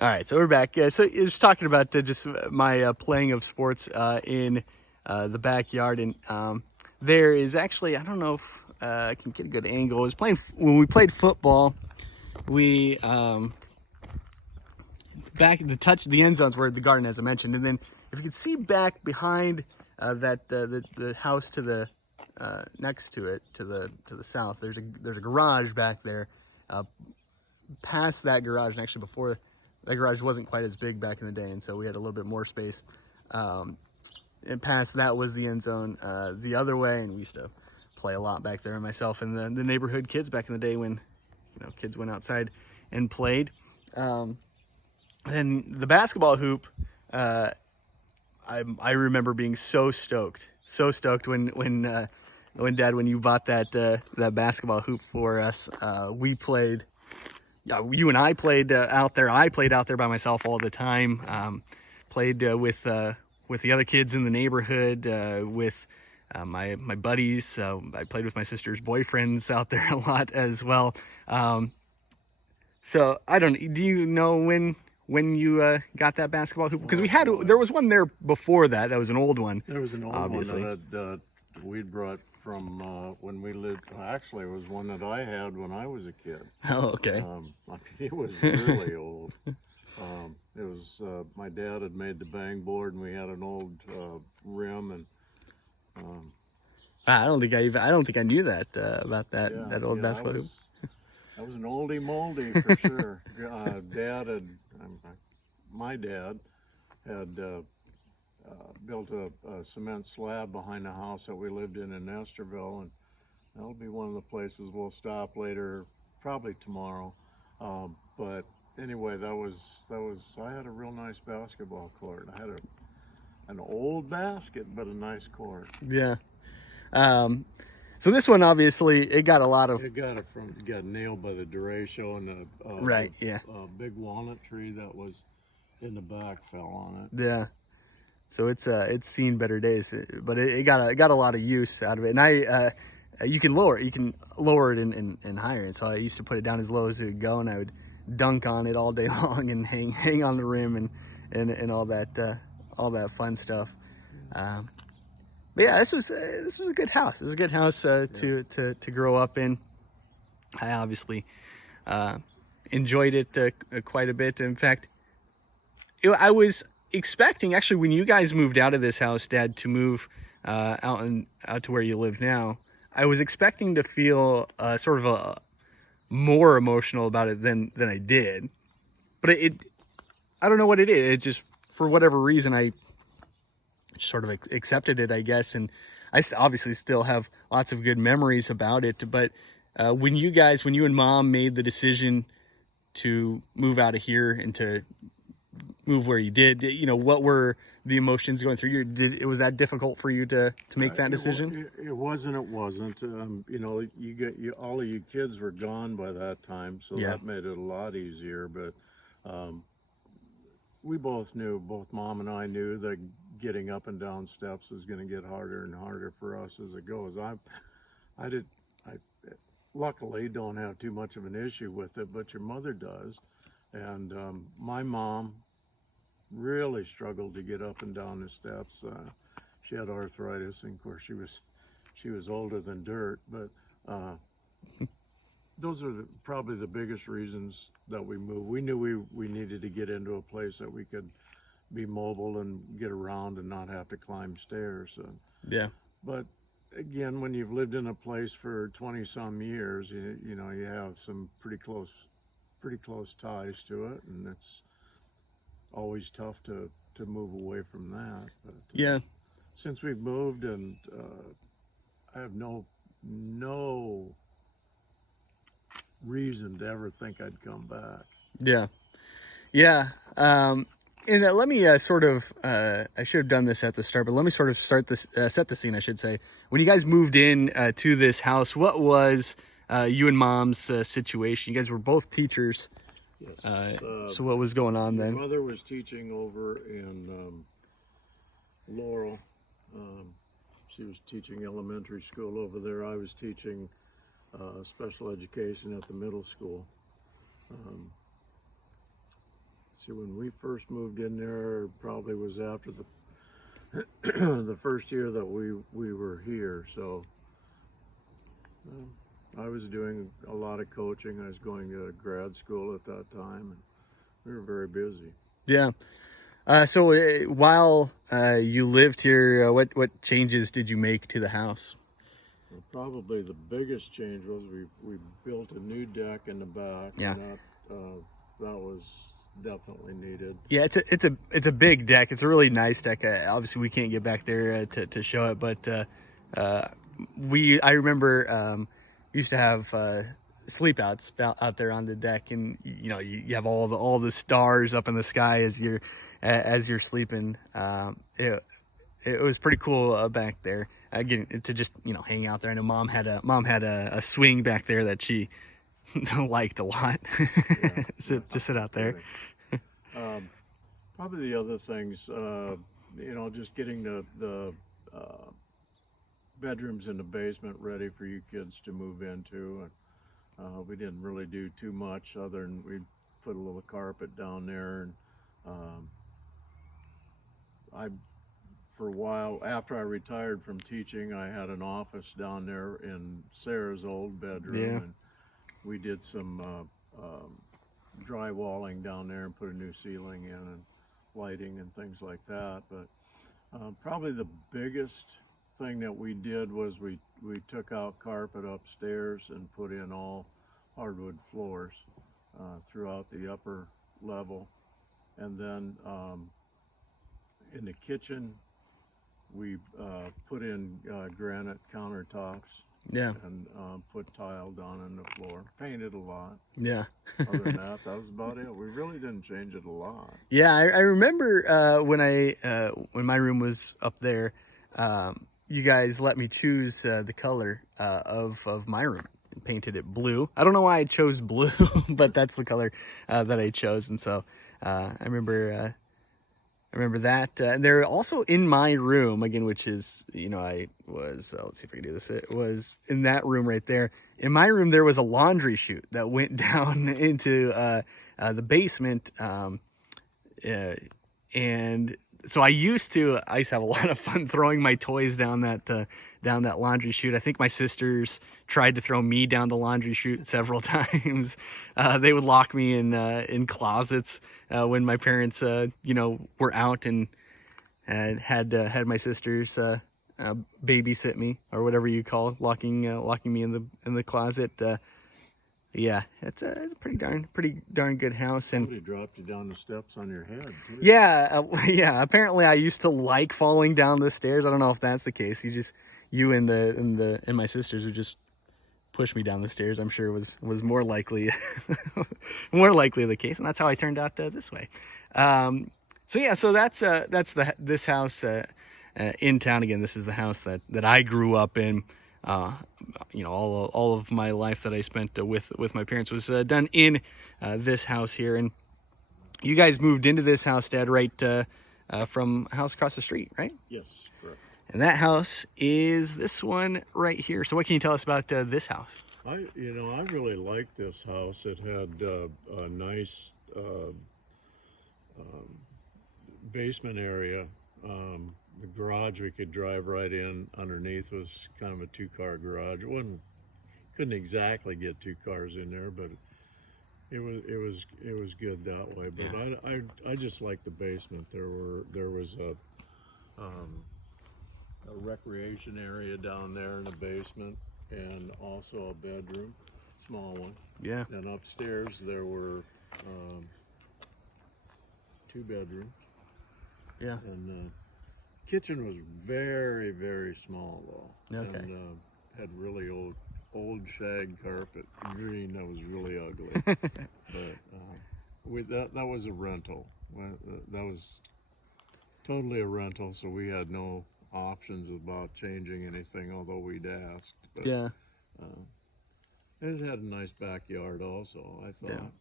All right, so we're back. So it was talking about just my playing of sports in the backyard, and there is actually, I don't know if I can get a good angle. I was playing when we played football. We back the end zones were the garden, as I mentioned, and then if you can see back behind the house to the next to it to the south, there's a garage back there. Past that garage, and actually before. That garage wasn't quite as big back in the day, and so we had a little bit more space. And past that was the end zone the other way, and we used to play a lot back there. And myself and the neighborhood kids back in the day when kids went outside and played. And the basketball hoop, I remember being so stoked when Dad, when you bought that basketball hoop for us. We played. You and I played out there. I played out there by myself all the time. Played with the other kids in the neighborhood, with my buddies. I played with my sister's boyfriends out there a lot as well. So I don't. Do you know when you got that basketball hoop? Because there was one there before that. That was an old one. There was an old obviously. one that we'd brought from when we lived. Actually, it was one that I had when I was a kid. Oh, okay. I mean, it was really old. It was my dad had made the bang board, and we had an old rim, and I don't think I knew that about that old basketball hoop. That was an oldie moldy for sure. My dad had built a cement slab behind the house that we lived in Nestorville, and that'll be one of the places we'll stop later, probably tomorrow. But anyway, that was I had a real nice basketball court. I had an old basket, but a nice court. Yeah. So this one, obviously, it got got nailed by the derecho, and right, yeah. A big walnut tree that was in the back fell on it. Yeah. So it's seen better days, but it got a lot of use out of it. And you can lower it and higher. And so I used to put it down as low as it would go, and I would dunk on it all day long and hang on the rim and all that fun stuff. But yeah, this was a good house. This was a good house to grow up in. I obviously enjoyed it quite a bit. In fact, I was expecting, actually, when you guys moved out of this house, Dad, to move out to where you live now, I was expecting to feel sort of a more emotional about it than I did. But I don't know what it is. It just, for whatever reason, I sort of accepted it, I guess. And I obviously still have lots of good memories about it. But when you and Mom made the decision to move out of here and to move where you did, what were the emotions going through you? Was that difficult for you to make that decision? It wasn't. All of you kids were gone by that time, so that made it a lot easier. But we both Mom and I knew that getting up and down steps was going to get harder and harder for us as it goes. I luckily don't have too much of an issue with it, but your mother does. And my mom really struggled to get up and down the steps. She had arthritis, and of course she was older than dirt. But those are probably the biggest reasons that we moved. We knew we needed to get into a place that we could be mobile and get around and not have to climb stairs. Yeah. But again, when you've lived in a place for 20 some years, you have some pretty close ties to it, and it's always tough to move away from that. But, yeah. Since we've moved, and I have no reason to ever think I'd come back. Yeah. Yeah. And let me I should have done this at the start, but let me sort of set the scene, I should say. When you guys moved in to this house, what was you and Mom's situation? You guys were both teachers. Yes. So what was going on then? My mother was teaching over in Laurel. She was teaching elementary school over there. I was teaching special education at the middle school. see, when we first moved in there, probably was after the the first year that we were here. So I was doing a lot of coaching. I was going to grad school at that time, and we were very busy. Yeah. So while you lived here, what changes did you make to the house? Well, probably the biggest change was we built a new deck in the back. Yeah. And that was definitely needed. Yeah, it's a big deck. It's a really nice deck. Obviously, we can't get back there to show it, but I remember we used to have sleep outs out there on the deck, and you have all the stars up in the sky as you're sleeping. It was pretty cool back there. Again, to just hang out there. I know mom had a swing back there that she liked a lot. Yeah, to sit out there. Probably the other things, just getting the bedrooms in the basement ready for you kids to move into. And we didn't really do too much other than we put a little carpet down there. And for a while, after I retired from teaching, I had an office down there in Sarah's old bedroom. Yeah. And we did some drywalling down there and put a new ceiling in and lighting and things like that. But probably the biggest thing that we did was we took out carpet upstairs and put in all hardwood floors throughout the upper level. And then in the kitchen, we put in granite countertops. Yeah. And put tile down on the floor. Painted a lot. Yeah. Other than that was about it. We really didn't change it a lot. Yeah, I remember when my room was up there, you guys let me choose the color of my room and painted it blue. I don't know why I chose blue, but that's the color that I chose. And so I remember that. They're also in my room again, which is, I was, let's see if I can do this. It was in that room right there. In my room, there was a laundry chute that went down into the basement. And so I used to have a lot of fun throwing my toys down that laundry chute. I think my sisters tried to throw me down the laundry chute several times. They would lock me in closets when my parents, were out and had my sisters babysit me, or whatever you call it, locking me in the closet. Yeah, it's a pretty darn good house. And somebody dropped you down the steps on your head, too. Yeah, yeah. Apparently, I used to like falling down the stairs. I don't know if that's the case. You and my sisters would just push me down the stairs. I'm sure was more likely the case, and that's how I turned out this way. So that's this house in town. Again, this is the house that I grew up in. All of my life that I spent with my parents was done in this house here. And you guys moved into this house, Dad, right from a house across the street, right? Yes, correct. And that house is this one right here. So what can you tell us about this house? I really liked this house. It had a nice basement area. The garage we could drive right in underneath was kind of a two-car garage. Couldn't exactly get two cars in there, but it was good that way. But yeah. I just liked the basement. There was a recreation area down there in the basement, and also a bedroom, small one. Yeah. And upstairs there were 2 bedrooms. Yeah. And kitchen was very, very small though. Okay. And had really old shag carpet, green, that was really ugly. But that was a rental. That was totally a rental, so we had no options about changing anything, although we'd asked. But, yeah. It had a nice backyard also, I thought.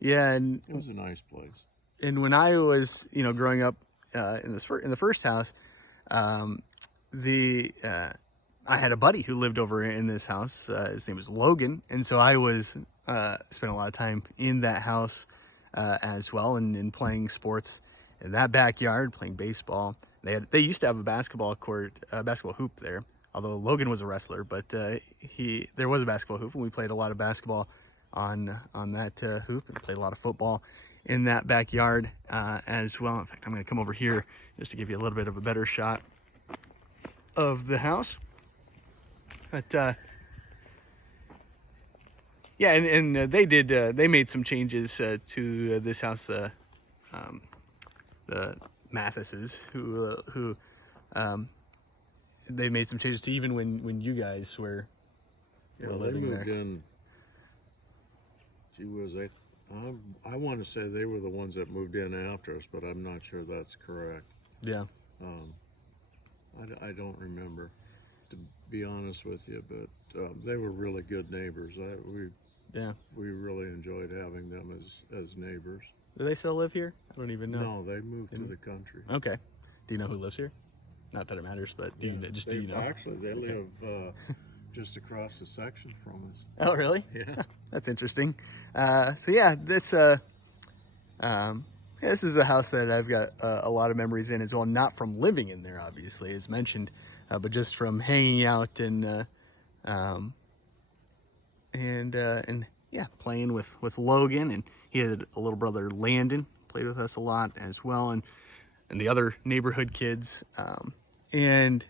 Yeah, and it was a nice place. And when I was, growing up in the first house, I had a buddy who lived over in this house. His name was Logan, and so I was spent a lot of time in that house as well, and playing sports in that backyard, playing baseball. They used to have a basketball court, basketball hoop there. Although Logan was a wrestler, but there was a basketball hoop, and we played a lot of basketball on that hoop, and played a lot of football in that backyard as well. In fact, I'm going to come over here just to give you a little bit of a better shot of the house. But yeah, and they made some changes to this house. The Mathises, who they made some changes to even when you guys were living there. They moved in. Gee whiz, I want to say they were the ones that moved in after us, but I'm not sure that's correct. Yeah. I don't remember, to be honest with you, but they were really good neighbors. We really enjoyed having them as neighbors. Do they still live here? I don't even know. No, they moved to the country. Okay. Do you know who lives here? Not that it matters, but do you know? Actually, they live just across the section from us. Oh, really? Yeah. That's interesting. So yeah, this is a house that I've got a lot of memories in as well. Not from living in there, obviously, as mentioned, but just from hanging out and yeah, playing with Logan, and he had a little brother Landon, played with us a lot as well, and the other neighborhood kids. In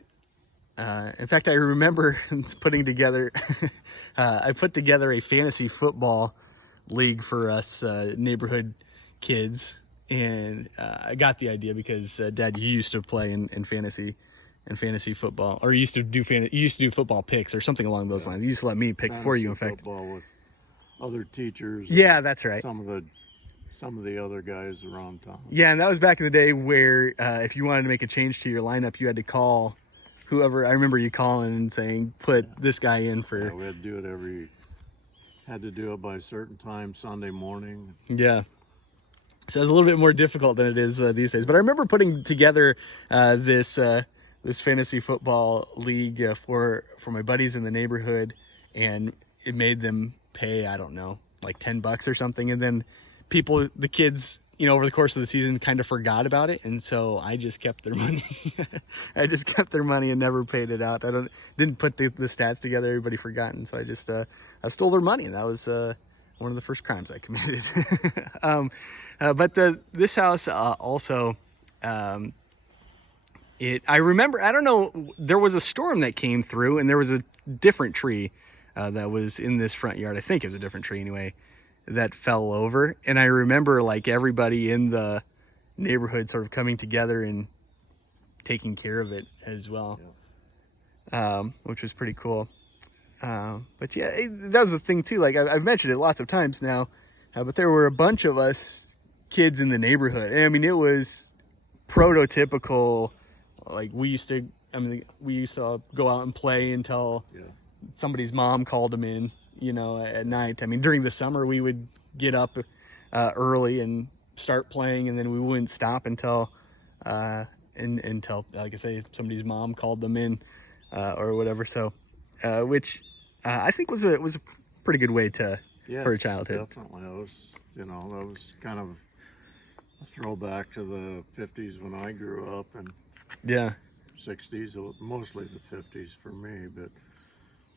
fact, I remember putting together, I put together a fantasy football league for us neighborhood kids, and I got the idea because Dad, you used to play in fantasy football, or you used to do football picks or something along those lines. You used to let me pick for you, in fact. Football with other teachers. Yeah, that's right. Some of the other guys around town. Yeah, and that was back in the day where if you wanted to make a change to your lineup, you had to call whoever. I remember you calling and saying, "Put this guy in for." Yeah, we had to do it by a certain time Sunday morning. Yeah. So it's a little bit more difficult than it is these days. But I remember putting together this fantasy football league for my buddies in the neighborhood, and it made them pay, I don't know, like $10 or something, and then the kids, over the course of the season kind of forgot about it, and so I just kept their money. I just kept their money and never paid it out. Didn't put the stats together. Everybody forgot, and so I just I stole their money, and that was one of the first crimes I committed. But this house also, I remember, I don't know, there was a storm that came through, and there was a different tree that was in this front yard. I think it was a different tree anyway, that fell over. And I remember like everybody in the neighborhood sort of coming together and taking care of it as well, which was pretty cool. But yeah, that was the thing too. Like I've mentioned it lots of times now, but there were a bunch of us kids in the neighborhood. And I mean, it was prototypical. Like we used to go out and play until somebody's mom called them in, at night. I mean, during the summer, we would get up early and start playing, and then we wouldn't stop until, like I say, somebody's mom called them in or whatever. So, which I think was a pretty good way for a childhood. Definitely. That was kind of a throwback to the 50s when I grew up, and 60s, mostly the 50s for me. But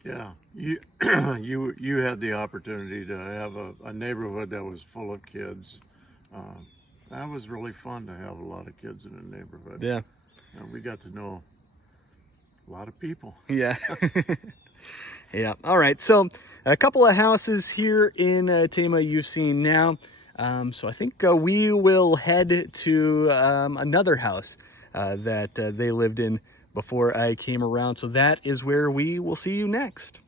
yeah, you had the opportunity to have a neighborhood that was full of kids. That was really fun to have a lot of kids in a neighborhood. Yeah. And we got to know a lot of people. Yeah. Yeah. All right. So a couple of houses here in Tama you've seen now. So I think we will head to another house that they lived in before I came around. So that is where we will see you next.